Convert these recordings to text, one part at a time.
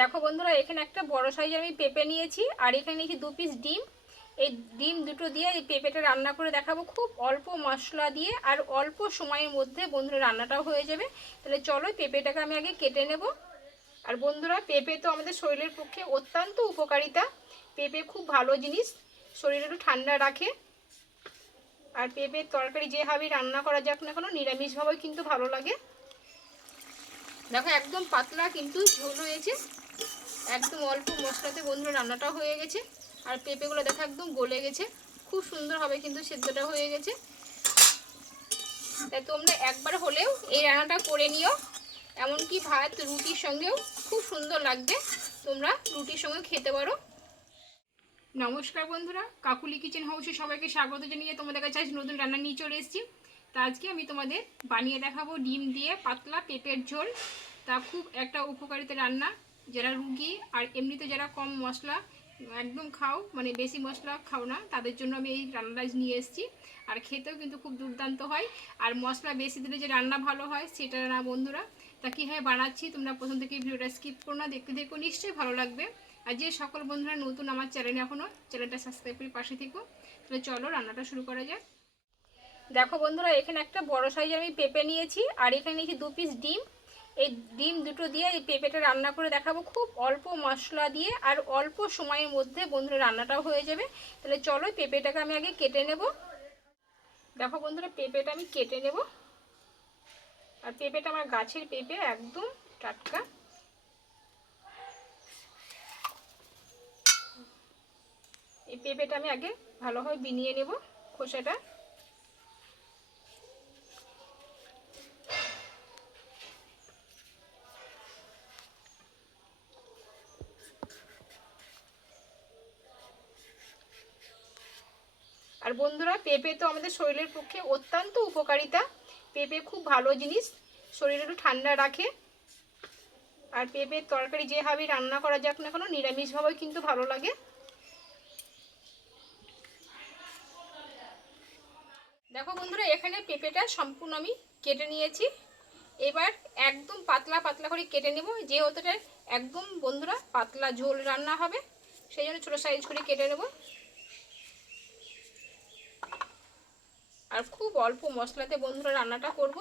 দেখো বন্ধুরা, এখানে একটা বড় সাইজের আমি পেঁপে নিয়েছি, আর এখানে নিয়েছি দু পিস ডিম। এই ডিম দুটো দিয়ে এই পেঁপেটা রান্না করে দেখাবো। খুব অল্প মশলা দিয়ে আর অল্প সময়ের মধ্যে বন্ধুরা রান্নাটাও হয়ে যাবে। তাহলে চলো পেঁপেটাকে আমি আগে কেটে নেব। আর বন্ধুরা, পেঁপে তো আমাদের শরীরের পক্ষে অত্যন্ত উপকারিতা। পেঁপে খুব ভালো জিনিস, শরীর একটু ঠান্ডা রাখে। আর পেঁপের তরকারি যেভাবে রান্না করা যাক না কোনো, নিরামিষভাবেও কিন্তু ভালো লাগে। দেখো, একদম পাতলা কিন্তু ঝোল হয়েছে। একদম অল্প মশলাতে বন্ধুরা রান্নাটা হয়ে গেছে। আর পেঁপেগুলো দেখো একদম গলে গেছে। খুব সুন্দর হবে কিন্তু সেদ্ধটা হয়ে গেছে। তাই তোমরা একবার হলেও এই রান্নাটা করে নিও। এমনকি ভাত, রুটির সঙ্গেও খুব সুন্দর লাগবে। তোমরা রুটির সঙ্গে খেতে পারো। নমস্কার বন্ধুরা, কাকুলি কিচেন হাউসে সবাইকে স্বাগত জানিয়ে তোমাদের কাছে আজ নতুন রান্না নিয়ে চলে এসেছি। তা আজকে আমি তোমাদের বানিয়ে দেখাবো ডিম দিয়ে পাতলা পেঁপের ঝোল। তা খুব একটা উপকারিতা রান্না। যারা রুগী আর এমনিতে যারা কম মশলা, একদম খাও মানে বেশি মশলা খাও না, তাদের জন্য আমি এই রান্নাটা আজ নিয়ে এসেছি। আর খেতেও কিন্তু খুব দুর্দান্ত হয়। আর মশলা বেশি দিলে যে রান্না ভালো হয়, সেটা না বন্ধুরা। তা কীভাবে বানাচ্ছি, তোমরা প্রথম থেকে ভিডিওটা স্কিপ করো না, দেখতে দেখো, নিশ্চয়ই ভালো লাগবে। আর যে সকল বন্ধুরা নতুন আমার চ্যানেলে এখনও চ্যানেলটা সাবস্ক্রাইব করে পাশে থেকো। তাহলে চলো, রান্নাটা শুরু করা যাক। দেখো বন্ধুরা, এখানে একটা বড় সাইজের আমি পেঁপে নিয়েছি, আর এখানে নিয়েছি দু পিস ডিম। এই ডিম দুটো দিয়ে এই পেঁপেটা রান্না করে দেখাবো। খুব অল্প মশলা দিয়ে আর অল্প সময়ের মধ্যে বন্ধুরা রান্নাটাও হয়ে যাবে। তাহলে চলো পেঁপেটাকে আমি আগে কেটে নেব। দেখো বন্ধুরা, পেঁপেটা আমি কেটে নেব। আর পেঁপেটা আমার গাছের পেঁপে, একদম টাটকা। এই পেঁপেটা আমি আগে ভালোভাবে বিনিয়ে নেব খোসাটা। আর বন্ধুরা, পেঁপে তো আমাদের শরীরের পক্ষে অত্যন্ত উপকারিতা। পেঁপে খুব ভালো জিনিস, শরীর একটু ঠান্ডা রাখে। আর পেঁপের তরকারি যেভাবে রান্না করা যাক না কোনো নিরামিষভাবেও কিন্তু ভালো লাগে। দেখো বন্ধুরা, এখানে পেঁপেটা সম্পূর্ণ আমি কেটে নিয়েছি। এবার একদম পাতলা পাতলা করে কেটে নেব যেহেতু এটা একদম বন্ধুরা পাতলা ঝোল রান্না হবে, সেই জন্য ছোটো সাইজ করে কেটে নেব। আর খুব অল্প মশলাতে বন্ধুরা রান্নাটা করব।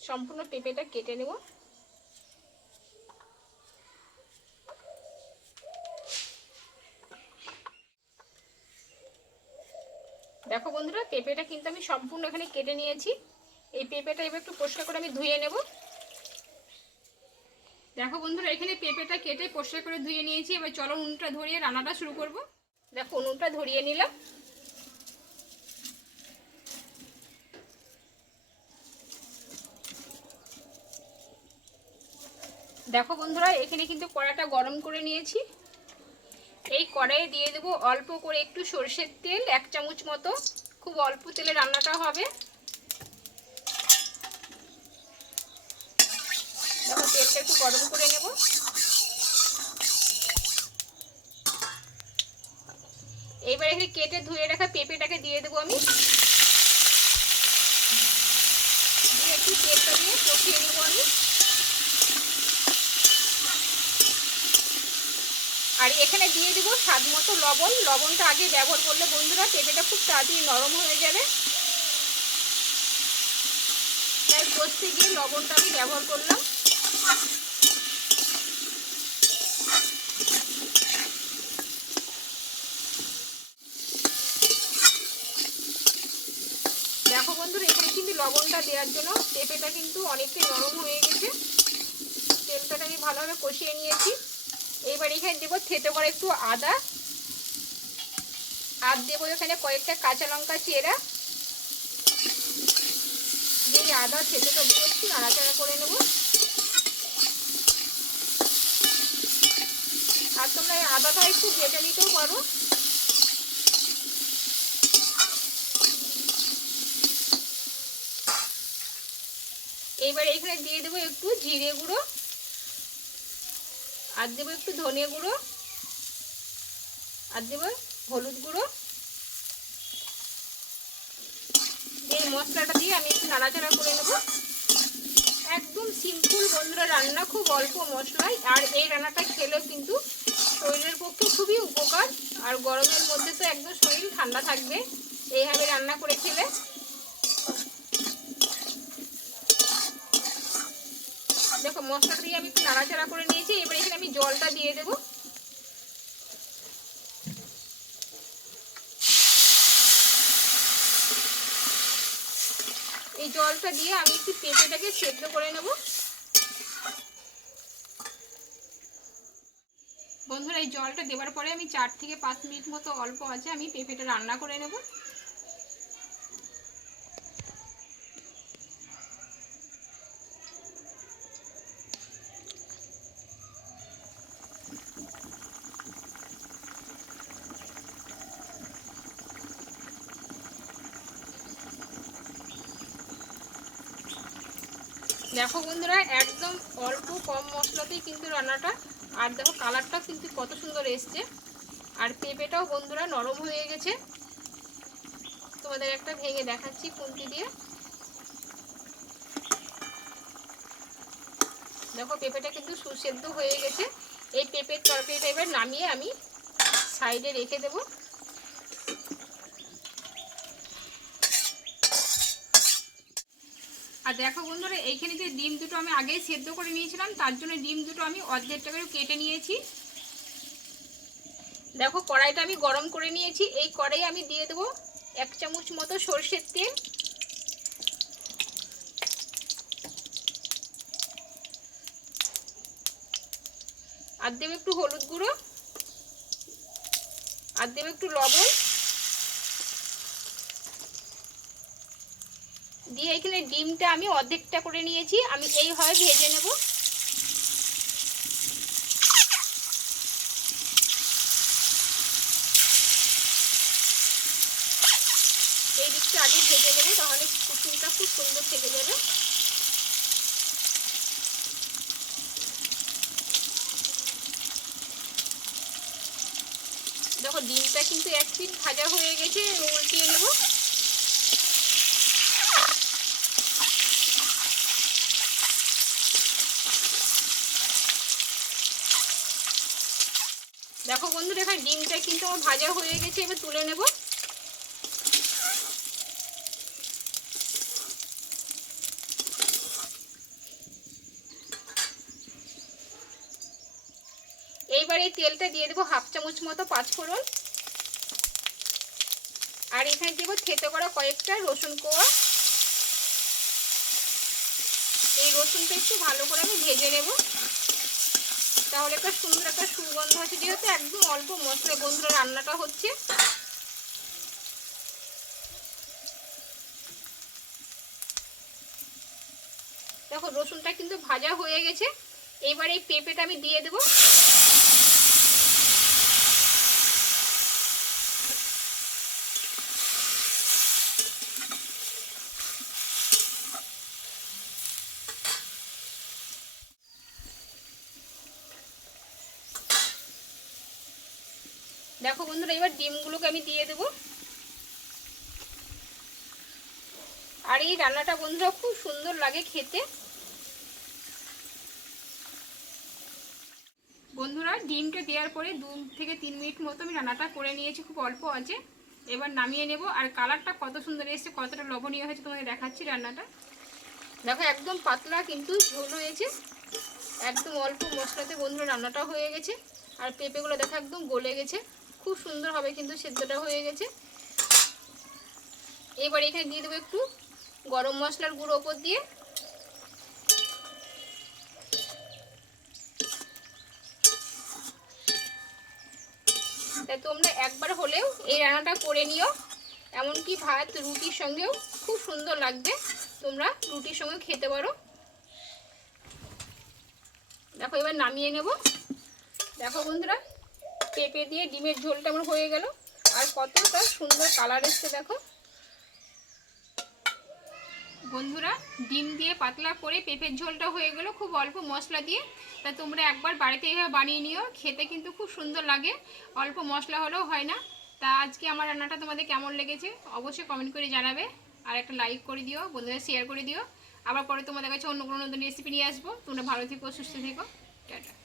সম্পূর্ণ পেঁপেটা কেটে নেব। দেখো বন্ধুরা, পেঁপেটা কিন্তু আমি সম্পূর্ণ এখানে কেটে নিয়েছি। এই পেঁপেটা এবার একটু পরিষ্কার করে আমি ধুয়ে নেব। দেখো বন্ধুরা, এখানে পেঁপেটা কেটে পরিষ্কার করে ধুয়ে নিয়েছি। এবার চলো উনুনটা ধরিয়ে রান্নাটা শুরু করব। দেখো, উনুনটা ধরিয়ে নিলাম। দেখো বন্ধুরা, এখানে কিন্তু কড়াটা গরম করে নিয়েছি। এই কড়াইয়ে দিয়ে দেবো অল্প করে একটু সর্ষের তেল, এক চামচ মতো। খুব অল্প তেলে রান্নাটা হবে। দেখো তেলটা একটু গরম করে নেব। এইবার এখানে কেটে ধুয়ে রাখা পেঁপেটাকে দিয়ে দেবো আমি। একটু তেলটা দিয়ে কষিয়ে নেব আমি। আর এখানে দিয়ে দেবো স্বাদ মতো লবণ। লবণটা আগে ব্যবহার করলে বন্ধুরা পেঁপেটা খুব তাড়াতাড়ি নরম হয়ে যাবে। তাই কষতে গিয়ে লবণটা আমি ব্যবহার করলাম। দেখো বন্ধুরা, এখানে কিন্তু লবণটা দেওয়ার জন্য পেঁপেটা কিন্তু অনেকটাই নরম হয়ে গেছে। তেলটাকে আমি ভালোভাবে কষিয়ে নিয়েছি। এইবার এখানে দেবো থেতে করে একটু আদা। আর দেবো এখানে কয়েকটা কাঁচা লঙ্কা চেরা। দিয়ে আদা থেতেটা দিয়ে একটু নাড়াচাড়া করে নেব। এই আদাটা একটু বেটে নিতেও পারো। এইবার এখানে দিয়ে দেবো একটু জিরে গুঁড়ো। আর দেবো একটু ধনে গুঁড়ো। আর দেবো হলুদ গুঁড়ো। এই মশলাটা দিয়ে আমি একটু নাড়াচাড়া করে নেব। একদম সিম্পল বন্ধুরা, রান্না খুব অল্প মশলায়। আর এই রান্নাটা খেলেও কিন্তু শরীরের পক্ষে খুবই উপকার, আর গরমের মধ্যে তো একদম শরীর ঠান্ডা থাকবে। এইভাবে রান্না করে খেলে। দেখো, মশলাটা দিয়ে আমি একটু নাড়াচাড়া করে নিয়েছি, এবার এখানে আমি জলটা দিয়ে দেবো। এই জলটা দিয়ে আমি একটু পেঁপেটাকে সেদ্ধ করে নেব। বন্ধুরা, এই জলটা দেওয়ার পরে আমি চার থেকে পাঁচ মিনিট মতো অল্প আছে, আমি পেঁপেটা রান্না করে নেব। দেখো বন্ধুরা, একদম অল্প কম মশলাতেই কিন্তু রান্নাটা আর দেখো কালারটা কিন্তু কত সুন্দর এসছে। আর পেঁপেটাও বন্ধুরা নরম হয়ে গেছে। তোমাদের একটা ভেঙে দেখাচ্ছি কুন্তি দিয়ে। দেখো পেঁপেটা কিন্তু সুসেদ্ধ হয়ে গেছে। এই পেঁপের তরকারিটা এবার নামিয়ে আমি সাইডে রেখে দেবো। আর দেখো বন্ধুরা, এইখানে যে ডিম দুটো আমি আগেই সেদ্ধ করে নিয়েছিলাম, তার জন্য ডিম দুটো আমি অর্ধেকটা করে কেটে নিয়েছি। দেখো, কড়াইটা আমি গরম করে নিয়েছি। এই কড়াই আমি দিয়ে দেবো এক চামচ মতো সর্ষের তেল। আর দেবো একটু হলুদ গুঁড়ো। আর দেবো একটু লবণ। দিয়ে এখানে ডিমটা আমি অর্ধেকটা করে নিয়েছি। আমি এই হয় ভেজে নেব। এই দিকটা আগে ভেজে নেব, তাহলে কুসুমটা খুব সুন্দর থেকে যাবে। দেখো, ডিমটা কিন্তু এক ভাজা হয়ে গেছে উল্টিয়ে নেব। দেখো বন্ধুরা, এখানে ডিমটা কিন্তু আমার ভাজা হয়ে গেছে, এবার তুলে নেব। এইবার এই তেলটা দিয়ে দেবো হাফ চামচ মতো পাঁচফোড়ন আর এখানে দেবো থেতে করা কয়েকটা রসুন কোয়া। এই রসুনটা একটু ভালো করে আমি ভেজে নেব। তাহলে একটা সুন্দর একটা সুগন্ধ আছে, যেহেতু একদম অল্প মশলা গন্ধ রান্নাটা হচ্ছে। দেখো, রসুনটা কিন্তু ভাজা হয়ে গেছে। এবার এই পেঁপেটা আমি দিয়ে দেবো। দেখো বন্ধুরা, এবার ডিমগুলোকে আমি দিয়ে দেবো। আর এই রান্নাটা বন্ধুরা খুব সুন্দর লাগে খেতে। বন্ধুরা, ডিমটা দেওয়ার পরে দু থেকে তিন মিনিট মতো আমি রান্নাটা করে নিয়েছি, খুব অল্প আছে। এবার নামিয়ে নেব। আর কালারটা কত সুন্দর এসছে, কতটা লবণীয় হয়েছে তোমাদের দেখাচ্ছি রান্নাটা। দেখো, একদম পাতলা কিন্তু ঝোল হয়েছে। একদম অল্প মশলাতে বন্ধুরা রান্নাটা হয়ে গেছে। আর পেঁপেগুলো দেখো, একদম গলে গেছে। খুব সুন্দর হবে কিন্তু সেদ্ধটা হয়ে গেছে। এবার এখানে দিয়ে দেবো একটু গরম মশলার গুঁড়ো ওপর দিয়ে। তাই তোমরা একবার হলেও এই রান্নাটা করে নিও। এমনকি ভাত, রুটির সঙ্গেও খুব সুন্দর লাগবে। তোমরা রুটির সঙ্গে খেতে পারো। দেখো এবার নামিয়ে নেব। দেখো বন্ধুরা পেঁপে দিয়ে ডিমের ঝোলটা আমার হয়ে গেল। আর কতটা সুন্দর কালার এসছে দেখো। বন্ধুরা, ডিম দিয়ে পাতলা করে পেঁপের ঝোলটা হয়ে গেলো খুব অল্প মশলা দিয়ে। তা তোমরা একবার বাড়িতে এইভাবে বানিয়ে নিও, খেতে কিন্তু খুব সুন্দর লাগে। অল্প মশলা হলেও হয় না। তা আজকে আমার রান্নাটা তোমাদের কেমন লেগেছে অবশ্যই কমেন্ট করে জানাবে। আর একটা লাইক করে দিও, বন্ধুদের শেয়ার করে দিও। আবার পরে তোমাদের কাছে অন্য কোনো নতুন রেসিপি নিয়ে আসব। তোমরা ভালো থেকো, সুস্থ থেকো। টাটা।